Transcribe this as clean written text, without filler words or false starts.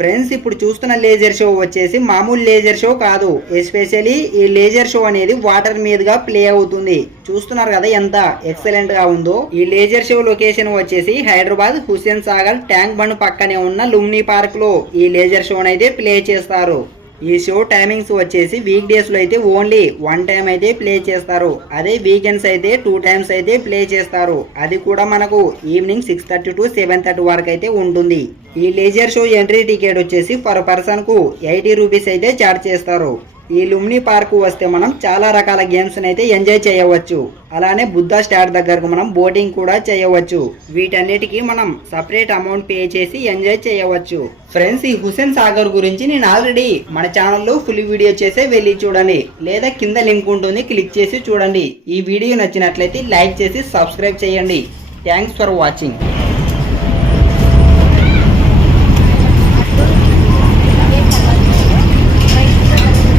Friends ఇప్పుడు చూస్తున్న laser show వచ్చేసి మామూలు లేజర్ షో కాదు. ఎస్పెషల్లీ ఈ లేజర్ షో అనేది వాటర్ మీదుగా ప్లే అవుతుంది. చూస్తున్నారు కదా ఎంత ఎక్సలెంట్ గా ఉందో. ఈ లేజర్ షో లొకేషన్ వచ్చేసి హైదరాబాద్ హుస్సేన్ సాగర్ ట్యాంక్ బండ్ పక్కనే ఉన్న లుమ్ని పార్క్ లో ఈ లేజర్ షో అయితే ప్లే చేస్తారు. ఈ షో టైమింగ్స్ వచ్చేసి వీక్ డేస్ లో అయితే ఓన్లీ 1 టైం అయితే ప్లే చేస్తారు. అదే వీకెండ్స్ అయితే 2 టైమ్స్ అయితే ప్లే చేస్తారు. అది కూడా మనకు ఈవినింగ్ 6:30 to 7:30 వరకు అయితే ఉంటుంది. ఈ లేజర్ షో ఎంట్రీ టికెట్ వచ్చేసి పర్ పర్సన్ కు 80 రూపీస్ అయితే చార్జ్ చేస్తారు. ఈ లుమ్ని పార్క్ వస్తే మనం చాలా రకాల గేమ్స్ అయితే ఎంజాయ్ చేయవచ్చు. అలానే బుద్ధా స్టార్ దగ్గరకు మనం బోటింగ్ కూడా చేయవచ్చు. వీటన్నిటికీ మనం సపరేట్ అమౌంట్ పే చేసి ఎంజాయ్ చేయవచ్చు. ఫ్రెండ్స్ ఈ హుస్సేన్ సాగర్ గురించి నేను ఆల్రెడీ మన ఛానల్లో ఫుల్ వీడియో చేసే వెళ్ళి చూడండి, లేదా కింద లింక్ ఉంటుంది క్లిక్ చేసి చూడండి. ఈ వీడియో నచ్చినట్లయితే లైక్ చేసి సబ్స్క్రైబ్ చేయండి. Thanks for watching.